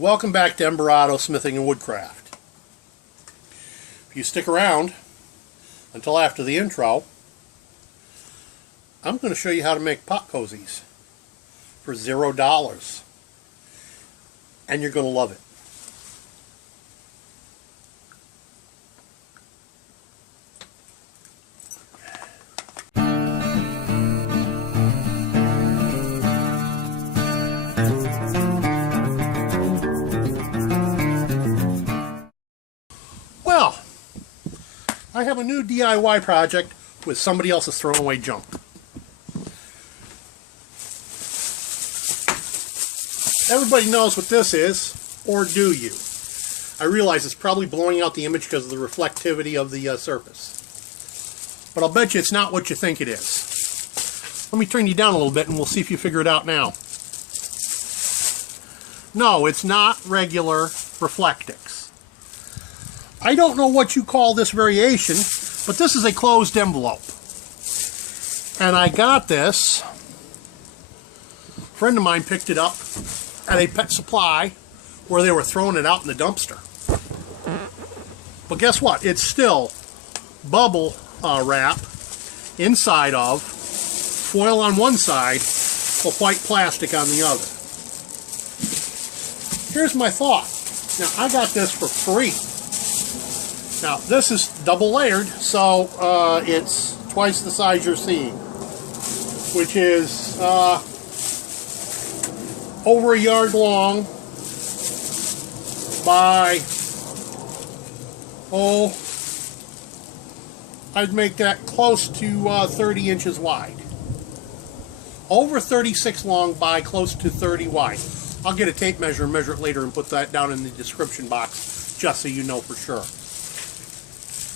Welcome back to Emberado Smithing and Woodcraft. If you stick around until after the intro, I'm going to show you how to make pot cozies for $0. And you're going to love it. Well, I have a new DIY project with somebody else's thrown away junk. Everybody knows what this is, or do you? I realize it's probably blowing out the image because of the reflectivity of the surface. But I'll bet you it's not what you think it is. Let me turn you down a little bit and we'll see if you figure it out now. No, it's not regular Reflectix. I don't know what you call this variation, but this is a closed envelope. And I got this. A friend of mine picked it up at a pet supply where they were throwing it out in the dumpster. But guess what? It's still bubble wrap inside of, foil on one side, with white plastic on the other. Here's my thought. Now, I got this for free. Now, this is double layered, so it's twice the size you're seeing, which is over a yard long by, I'd make that close to 30 inches wide. Over 36 long by close to 30 wide. I'll get a tape measure and measure it later and put that down in the description box just so you know for sure.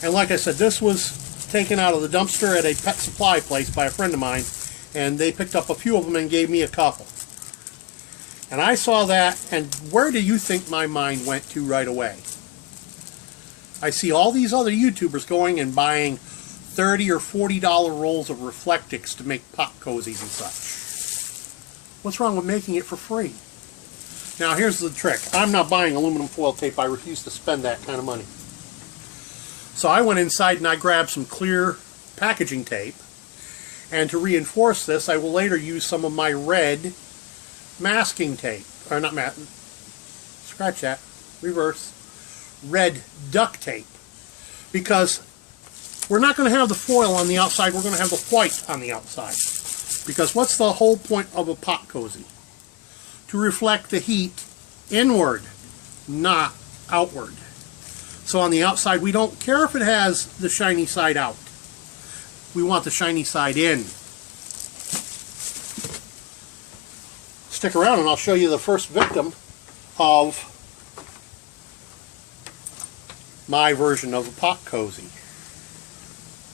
And like I said, this was taken out of the dumpster at a pet supply place by a friend of mine, and they picked up a few of them and gave me a couple. And I saw that, and where do you think my mind went to right away? I see all these other YouTubers going and buying $30 or $40 rolls of Reflectix to make pot cozies and such. What's wrong with making it for free? Now here's the trick. I'm not buying aluminum foil tape. I refuse to spend that kind of money. So I went inside and I grabbed some clear packaging tape, and to reinforce this I will later use some of my red masking tape, or not scratch that, reverse, red duct tape, because we're not going to have the foil on the outside, we're going to have the white on the outside. Because what's the whole point of a pot cozy? To reflect the heat inward, not outward. So on the outside, we don't care if it has the shiny side out. We want the shiny side in. Stick around and I'll show you the first victim of my version of a pot cozy.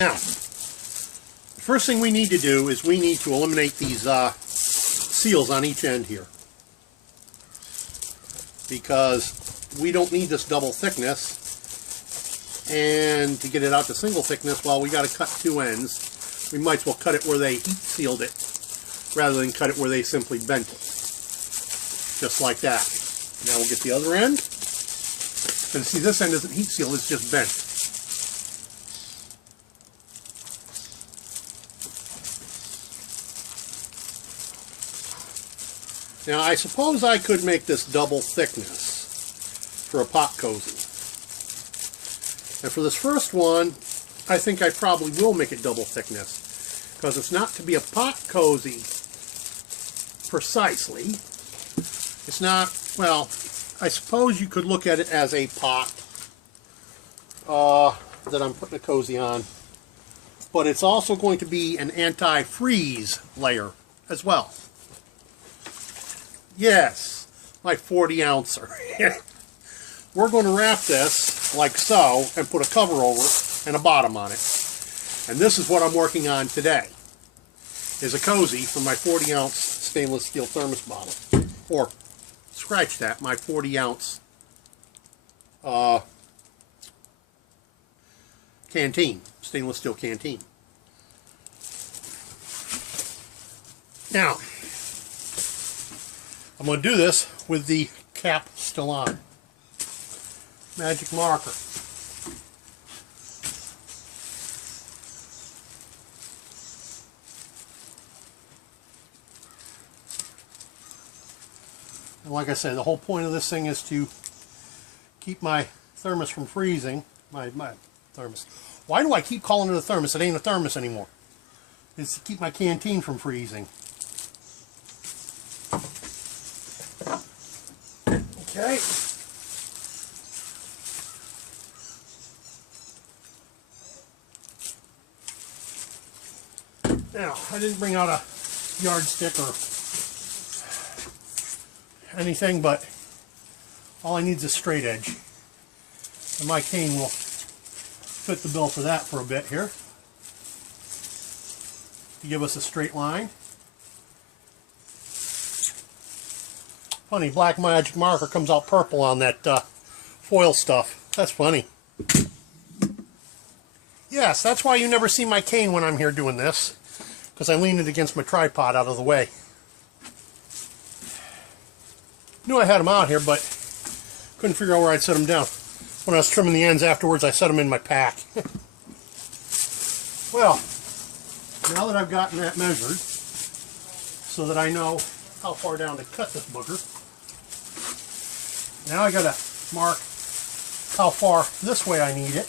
Now, the first thing we need to do is we need to eliminate these seals on each end here, because we don't need this double thickness. And to get it out to single thickness, well, we got to cut two ends. We might as well cut it where they heat sealed it rather than cut it where they simply bent it. Just like that. Now we'll get the other end. And see, this end isn't heat sealed, it's just bent. Now I suppose I could make this double thickness for a pot cozy. And for this first one, I think I probably will make it double thickness, because it's not to be a pot cozy precisely. It's not, well, I suppose you could look at it as a pot that I'm putting a cozy on, but it's also going to be an anti-freeze layer as well. Yes, my 40-ouncer. We're going to wrap this like so and put a cover over it and a bottom on it. And this is what I'm working on today, is a cozy for my 40-ounce stainless steel thermos bottle. Or, scratch that, my 40-ounce canteen, stainless steel canteen. Now, I'm going to do this with the cap still on. Magic marker. And like I said, the whole point of this thing is to keep my thermos from freezing. My thermos. Why do I keep calling it a thermos? It ain't a thermos anymore. It's to keep my canteen from freezing. Okay. Now, I didn't bring out a yardstick or anything, but all I need is a straight edge. And my cane will fit the bill for that for a bit here. To give us a straight line. Funny, black magic marker comes out purple on that foil stuff. That's funny. Yes, that's why you never see my cane when I'm here doing this, because I lean it against my tripod out of the way. Knew I had them out here, but couldn't figure out where I'd set them down. When I was trimming the ends afterwards, I set them in my pack. Well, now that I've gotten that measured, so that I know how far down to cut this booger, now I gotta mark how far this way I need it.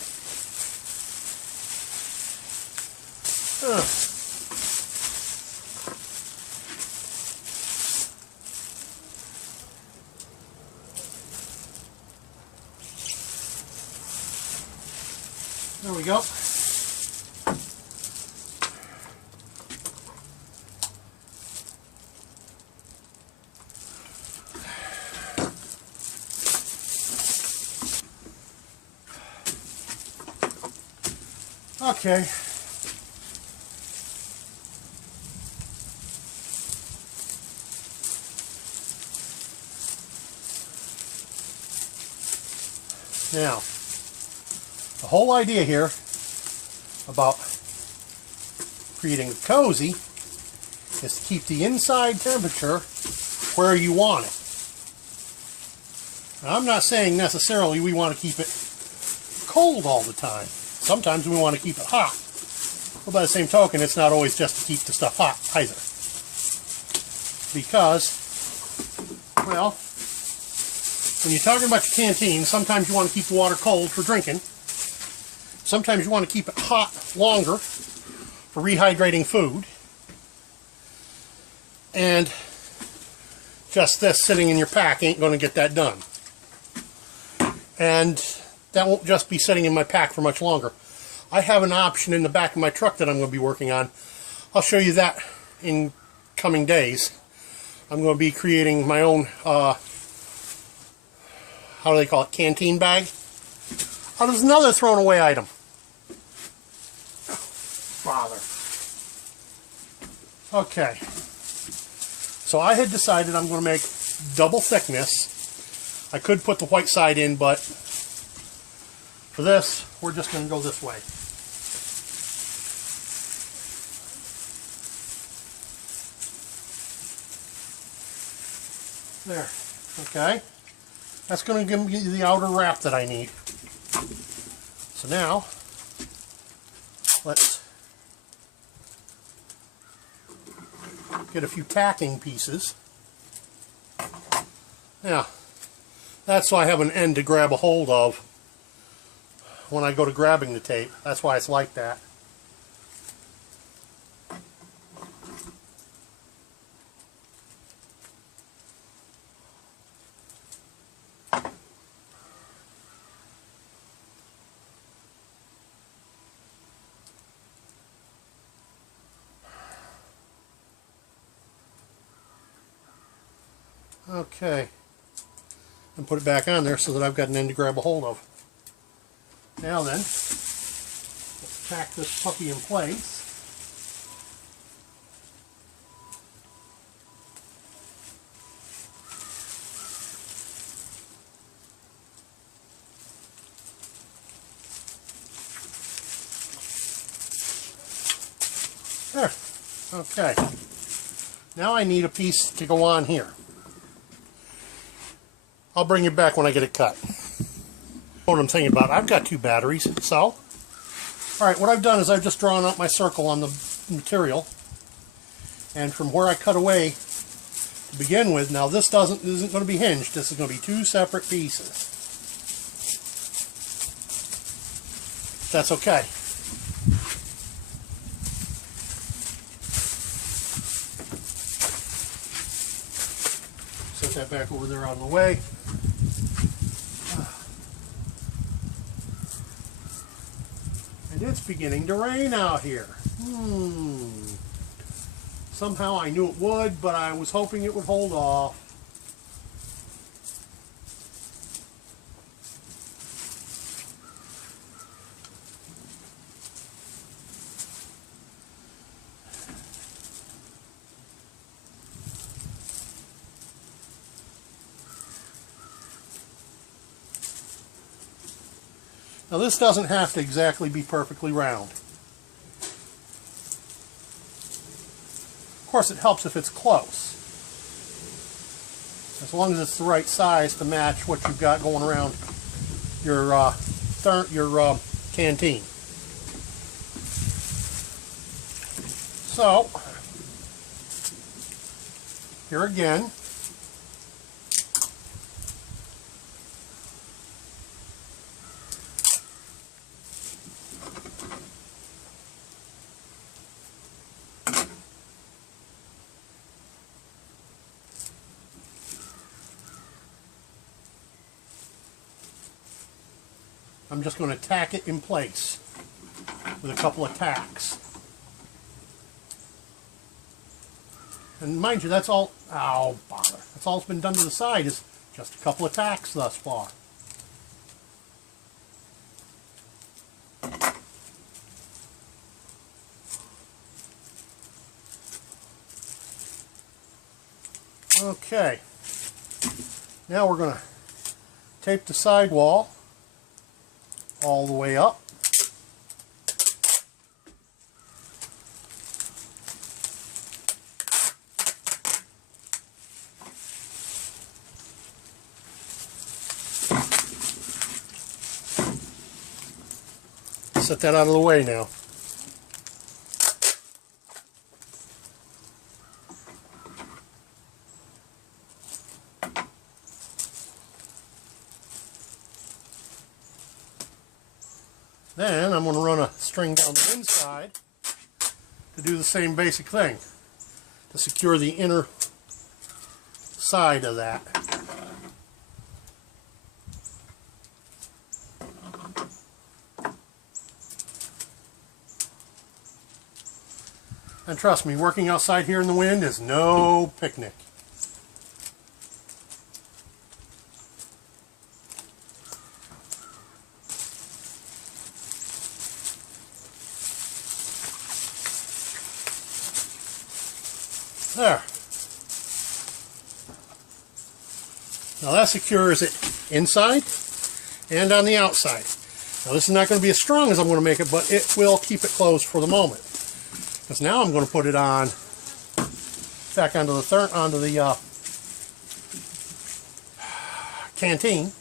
There we go. Okay. Now, the whole idea here about creating a cozy is to keep the inside temperature where you want it. Now, I'm not saying necessarily we want to keep it cold all the time. Sometimes we want to keep it hot. But by the same token, it's not always just to keep the stuff hot either. Because, well, when you're talking about your canteen, sometimes you want to keep the water cold for drinking. Sometimes you want to keep it hot longer for rehydrating food. And just this sitting in your pack ain't going to get that done. And that won't just be sitting in my pack for much longer. I have an option in the back of my truck that I'm going to be working on. I'll show you that in coming days. I'm going to be creating my own, how do they call it, canteen bag. Oh, there's another thrown away item. Bother. Okay. So I had decided I'm going to make double thickness. I could put the white side in, but for this, we're just going to go this way. There. Okay. That's going to give me the outer wrap that I need. So now, let's get a few tacking pieces. Now, that's so I have an end to grab a hold of when I go to grabbing the tape. That's why it's like that. Okay, and put it back on there so that I've got an end to grab a hold of. Now then, let's tack this puppy in place. There, okay. Now I need a piece to go on here. I'll bring you back when I get it cut. What I'm thinking about, I've got 2 batteries, so. Alright, what I've done is I've just drawn out my circle on the material. And from where I cut away to begin with, now this isn't going to be hinged, this is going to be 2 separate pieces. That's okay. Set that back over there out of the way. And it's beginning to rain out here. Somehow I knew it would, but I was hoping it would hold off. Now this doesn't have to exactly be perfectly round. Of course it helps if it's close. As long as it's the right size to match what you've got going around your canteen. So, here again, I'm just going to tack it in place with a couple of tacks. And mind you, that's all, oh bother, that's all that's been done to the side is just a couple of tacks thus far. Okay, now we're going to tape the sidewall all the way up. Set that out of the way now. Then I'm going to run a string down the inside to do the same basic thing, to secure the inner side of that. And trust me, working outside here in the wind is no picnic. There. Now that secures it inside and on the outside. Now this is not going to be as strong as I'm going to make it, but it will keep it closed for the moment. Because now I'm going to put it on back onto the canteen.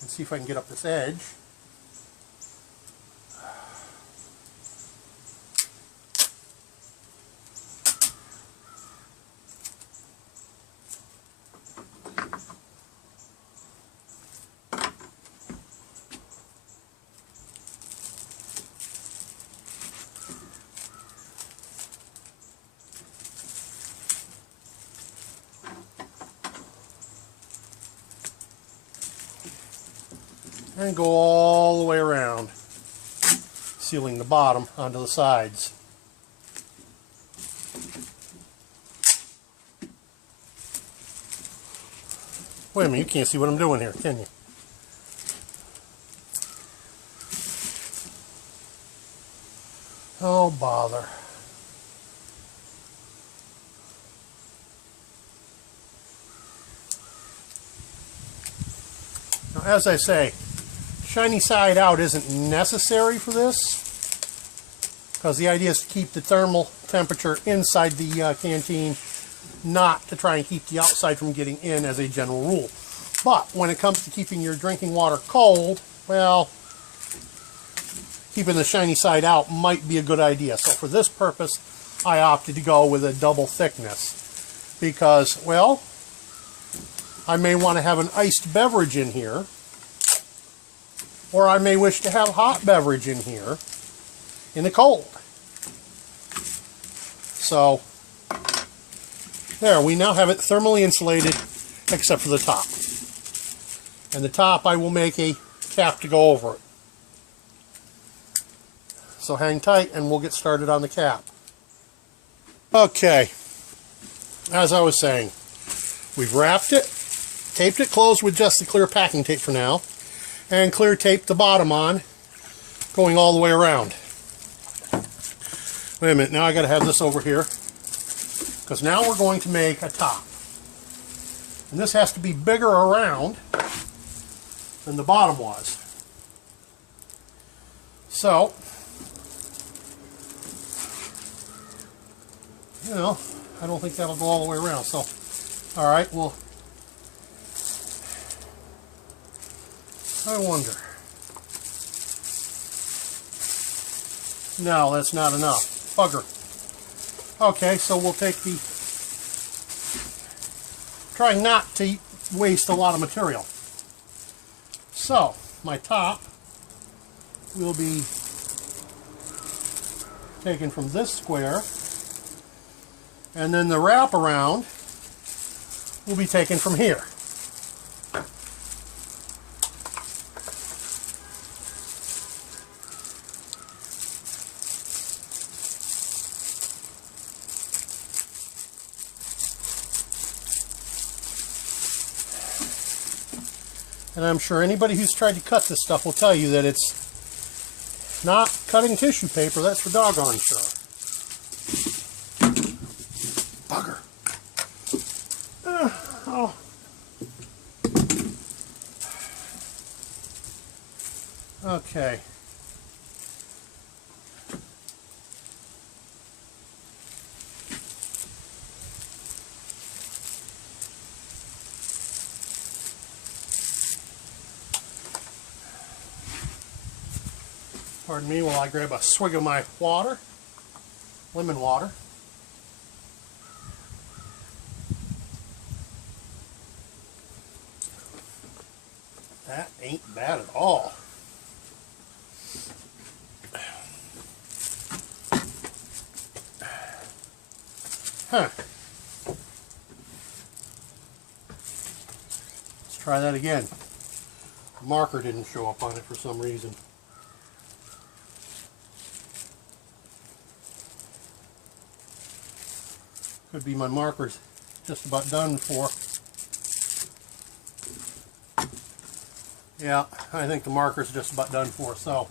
Let's see if I can get up this edge. And go all the way around, sealing the bottom onto the sides. Wait a minute, you can't see what I'm doing here, can you? Oh, bother. Now, as I say, shiny side out isn't necessary for this, because the idea is to keep the thermal temperature inside the canteen not to try and keep the outside from getting in as a general rule. But when it comes to keeping your drinking water cold, well, keeping the shiny side out might be a good idea. So for this purpose, I opted to go with a double thickness because, well, I may want to have an iced beverage in here, or I may wish to have hot beverage in here in the cold. So there, we now have it thermally insulated except for the top. And the top, I will make a cap to go over it. So hang tight and we'll get started on the cap. Okay, as I was saying, we've wrapped it, taped it closed with just the clear packing tape for now, and clear taped the bottom on, going all the way around. Wait a minute, now I got to have this over here, because now we're going to make a top. And this has to be bigger around than the bottom was. So, you know, I don't think that'll go all the way around. So, all right, well, I wonder. No, that's not enough. Bugger. Okay, so we'll take the, try not to waste a lot of material. So, my top will be taken from this square, and then the wraparound will be taken from here. And I'm sure anybody who's tried to cut this stuff will tell you that it's not cutting tissue paper, that's for doggone sure. Bugger. Oh. Okay. Pardon me while I grab a swig of my water, lemon water. That ain't bad at all. Huh. Let's try that again. The marker didn't show up on it for some reason. Could be my marker's just about done for. Yeah, I think the marker's just about done for, so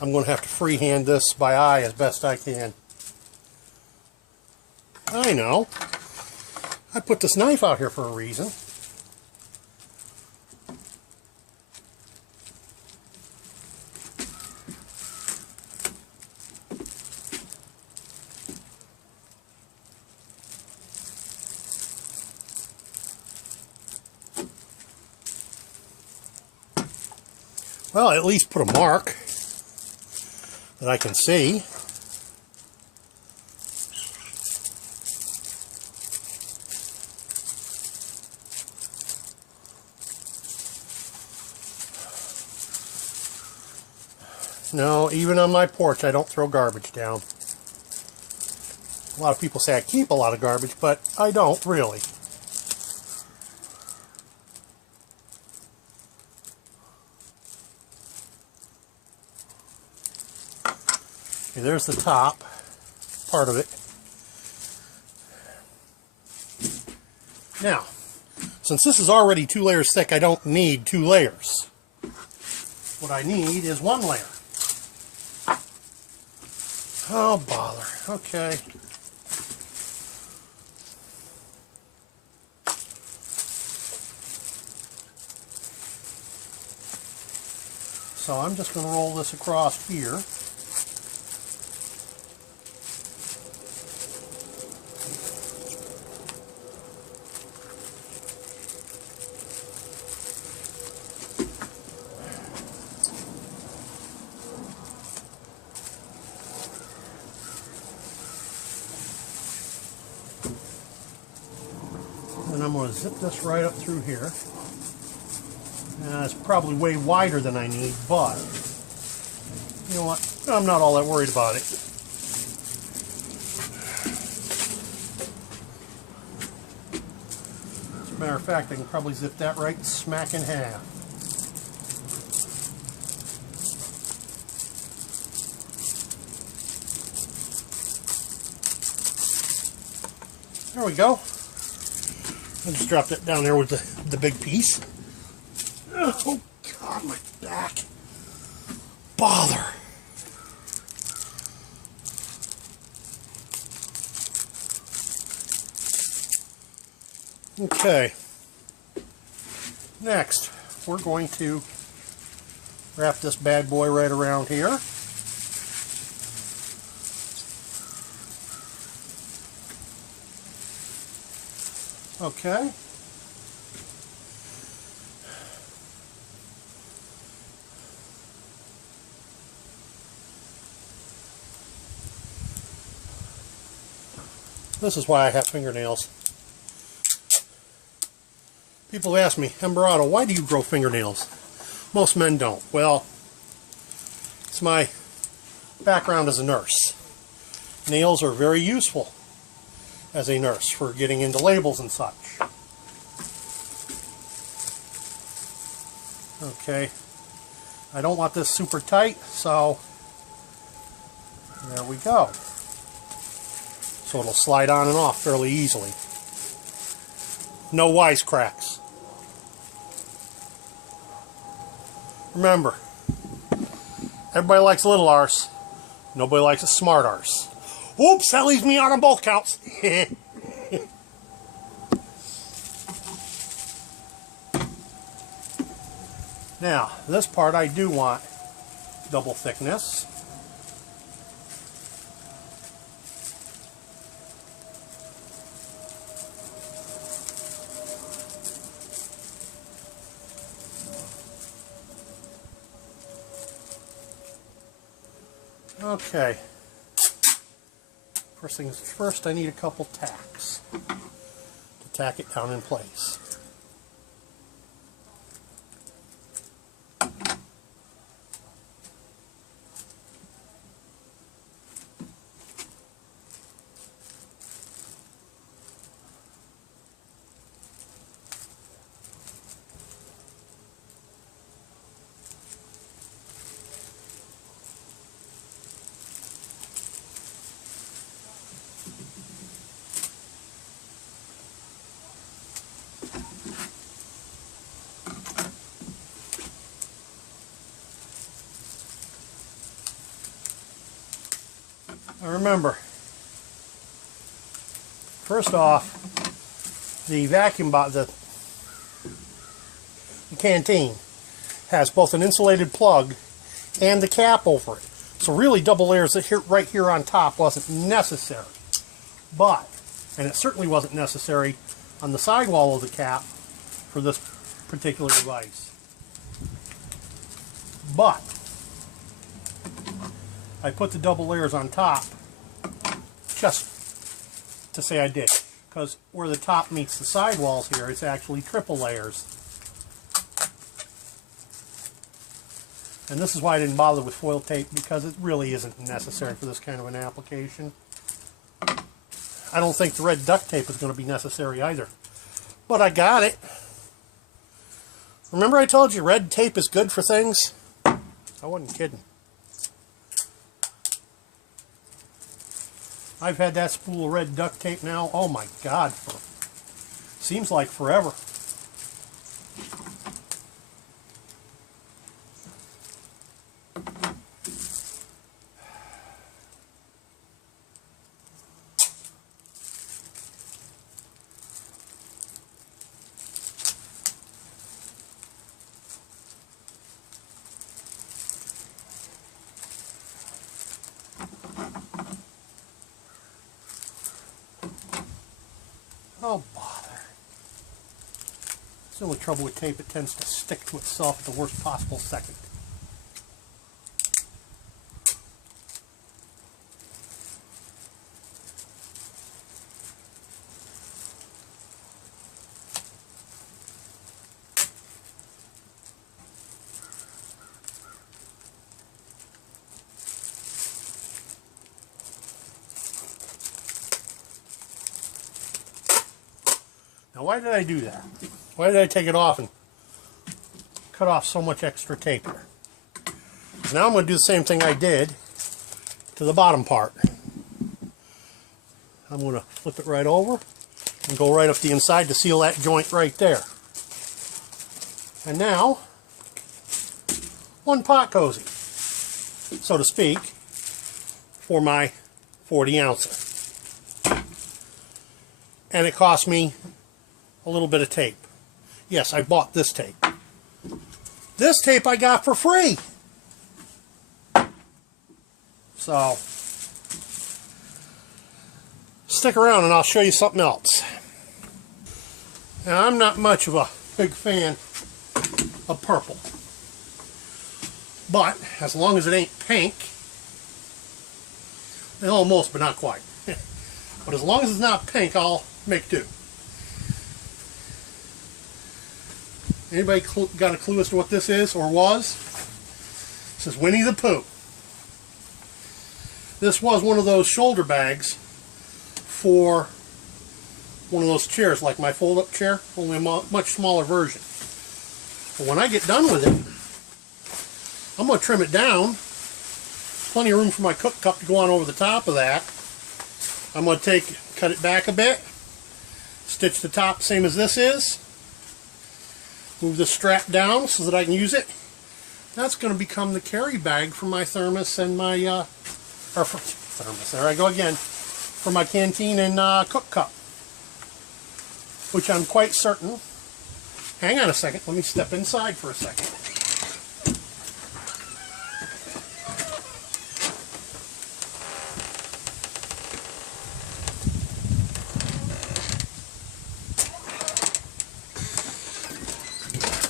I'm going to have to freehand this by eye as best I can. I know. I put this knife out here for a reason. Well, at least put a mark that I can see. No, even on my porch, I don't throw garbage down. A lot of people say I keep a lot of garbage, but I don't really. Okay, there's the top part of it. Now, since this is already 2 layers thick, I don't need 2 layers. What I need is 1 layer. Oh, bother. Okay. So I'm just going to roll this across here. to zip this right up through here. It's probably way wider than I need, but you know what? I'm not all that worried about it. As a matter of fact, I can probably zip that right smack in half. There we go. I'll just drop that down there with the big piece. Oh God, my back. Bother. Okay. Next, we're going to wrap this bad boy right around here. Okay. This is why I have fingernails. People ask me, Emberado, why do you grow fingernails? Most men don't. Well, it's my background as a nurse. Nails are very useful as a nurse for getting into labels and such. Okay, I don't want this super tight, so there we go. So it'll slide on and off fairly easily. No wisecracks. Remember, everybody likes a little arse. Nobody likes a smart arse. Oops, that leaves me out on both counts. Now, this part I do want double thickness. Okay. First things first, I need a couple tacks to tack it down in place. Now remember, first off, the vacuum the canteen has both an insulated plug and the cap over it. So really double layers right here on top wasn't necessary. But, and it certainly wasn't necessary on the sidewall of the cap for this particular device. But I put the double layers on top just to say I did, because where the top meets the sidewalls here, it's actually triple layers. And this is why I didn't bother with foil tape, because it really isn't necessary for this kind of an application. I don't think the red duct tape is going to be necessary either. But I got it. Remember I told you red tape is good for things? I wasn't kidding. I've had that spool of red duct tape now, oh my God, for seems like forever. Oh, bother. It's the only trouble with tape, it tends to stick to itself at the worst possible second. Now why did I do that? Why did I take it off and cut off so much extra tape here? Now I'm going to do the same thing I did to the bottom part. I'm going to flip it right over and go right up the inside to seal that joint right there. And now, one pot cozy, so to speak, for my 40 ouncer. And it cost me a little bit of tape. Yes, I bought this tape. This tape I got for free. So, stick around and I'll show you something else. Now, I'm not much of a big fan of purple. But, as long as it ain't pink, almost, but not quite. But as long as it's not pink, I'll make do. Anybody got a clue as to what this is or was? This is Winnie the Pooh. This was one of those shoulder bags for one of those chairs, like my fold-up chair, only a much smaller version. But when I get done with it, I'm going to trim it down. Plenty of room for my cook cup to go on over the top of that. I'm going to cut it back a bit, stitch the top same as this is, move the strap down so that I can use it. That's going to become the carry bag for my thermos and my, there I go again, for my canteen and cook cup. Which I'm quite certain, hang on a second, let me step inside for a second.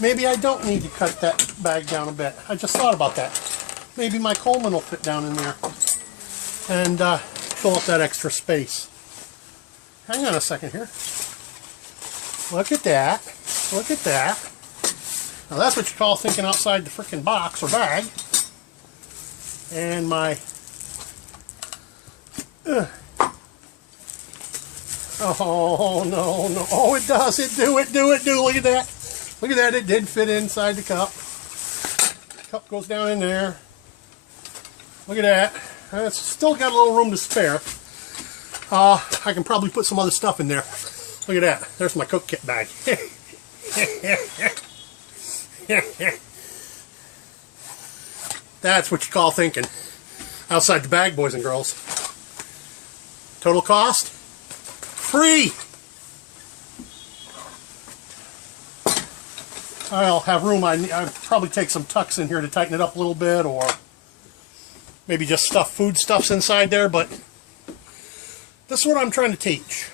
Maybe I don't need to cut that bag down a bit. I just thought about that. Maybe my Coleman will fit down in there and fill up that extra space. Hang on a second here. Look at that. Look at that. Now that's what you call thinking outside the frickin' box or bag. And my... Oh, no, no. Oh, it does. Do it. Look at that. Look at that. It did fit inside the cup. Cup goes down in there. Look at that. It's still got a little room to spare. I can probably put some other stuff in there. Look at that. There's my cook kit bag. That's what you call thinking outside the bag, boys and girls. Total cost? Free! I'll have room. I'll probably take some tucks in here to tighten it up a little bit, or maybe just stuff foodstuffs inside there, but this is what I'm trying to teach.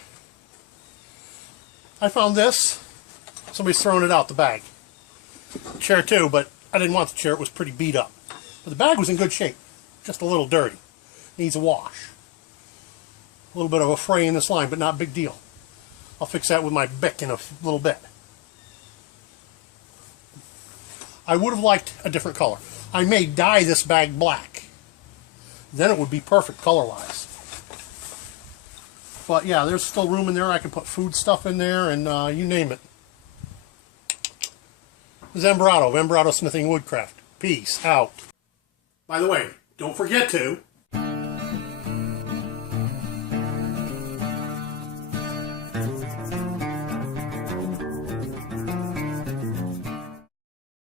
I found this. Somebody's throwing it out the bag. Chair too, but I didn't want the chair. It was pretty beat up. But the bag was in good shape. Just a little dirty. Needs a wash. A little bit of a fray in this line, but not a big deal. I'll fix that with my Bic in a little bit. I would have liked a different color. I may dye this bag black. Then it would be perfect color-wise. But yeah, there's still room in there. I can put food stuff in there and you name it. Zembrato, Smithing Woodcraft. Peace out. By the way, don't forget to